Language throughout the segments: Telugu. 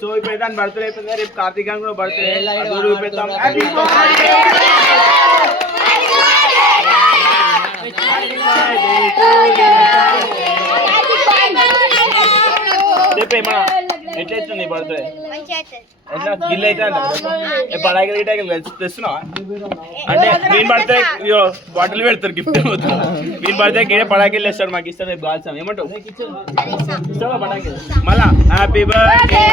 సో ఇప్పుడు దాని బర్త్డే అయిపోయింది, రేపు కార్తీక్ గారు కూడా బర్త్డే చూపెడతాం. చెప్పేమన్నా ఎట్లా అవుతుంది బర్త్డే? ఎట్లా గిల్ అయితే పడాకి తెస్తున్నావా? అంటే వీని బర్త్డే బాటిల్ పెడతారు గిఫ్ట్. వీని బర్త్డేకి పడాకి వేస్తాడు, మాకు ఇస్తారు, రేపు కాల్సాం. ఏమంటావు? ఇస్తావా పడాకి? మళ్ళా హ్యాపీ బర్త్డే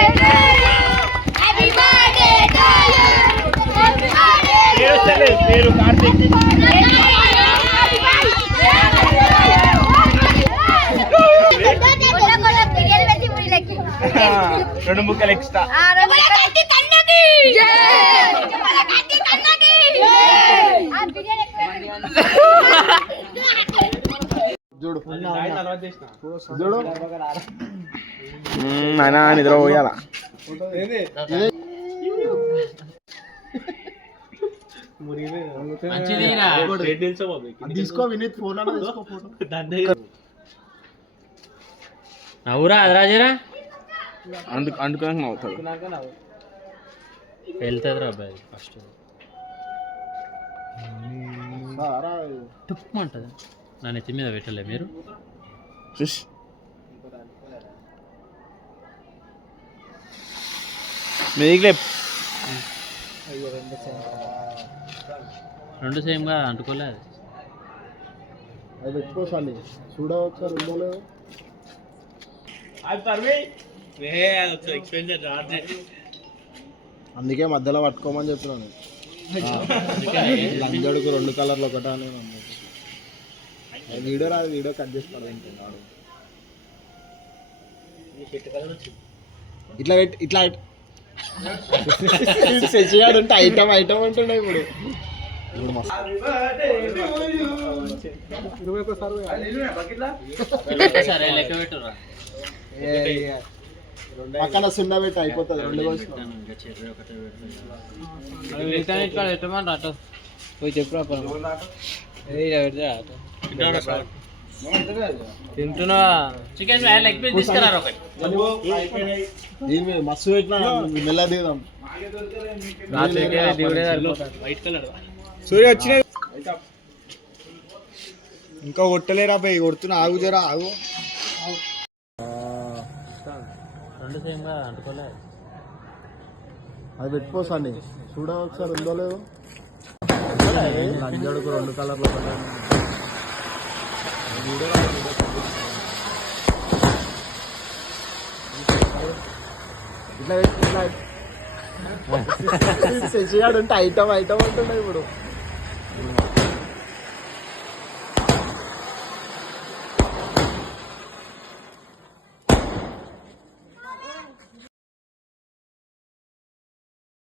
పేరు కార్తీక్. రెండు ముక్కలు ఎక్స్ట్రా. అయినా నిద్ర పోయాలా? తీసుకో వినీత్, ఫోన్ నవ్వురా అదరాజరా, అందుకని నవ్వుతాడు. వెళ్తుంది రా అబ్బాయి. ఫస్ట్ తుప్పమంటుంది, నా నెత్తి మీద పెట్టలే మీరు. రెండు సేమ్గా అంటుకోలే. అది పెట్టుకోసాలి, చూడ ఒకసారి ఉందో లేదో. అందుకే మధ్యలో పట్టుకోమని చెప్తున్నాను. లంజడుకు 2 కలర్లు ఒకటా అని వీడియో రాదు, వీడియో కట్ చేస్తాడు. ఇట్లా పెట్టి ఇట్లా చేయాడు అంటే ఐటమ్ ఐటమ్ అంటుండే. ఇప్పుడు పక్కన 0 పెట్టి అయిపోతుంది. 2 పోయి చెప్పు తింటున్నా. చికెన్ లెగ్ పీస్ తీసుకురా ఒకటి. మస్తు పెట్టినా మెల్ల దిగుదాం. వైట్ కలర్ సూర్య వచ్చినాయి ఇంకా కొట్టలేరా పోయి కొడుతున్నా. ఆగు జరా ఆగు. రెండు సేమ్గా అంటుకోలే. అది పెట్టుకోసండి, చూడ ఒకసారి ఉందో లేదో. లంజడుకు 2 కలర్లు ఒకటా ఇట్లా చేయాడు అంటే ఐటమ్ ఐటమ్ అంటుండే. ఇప్పుడు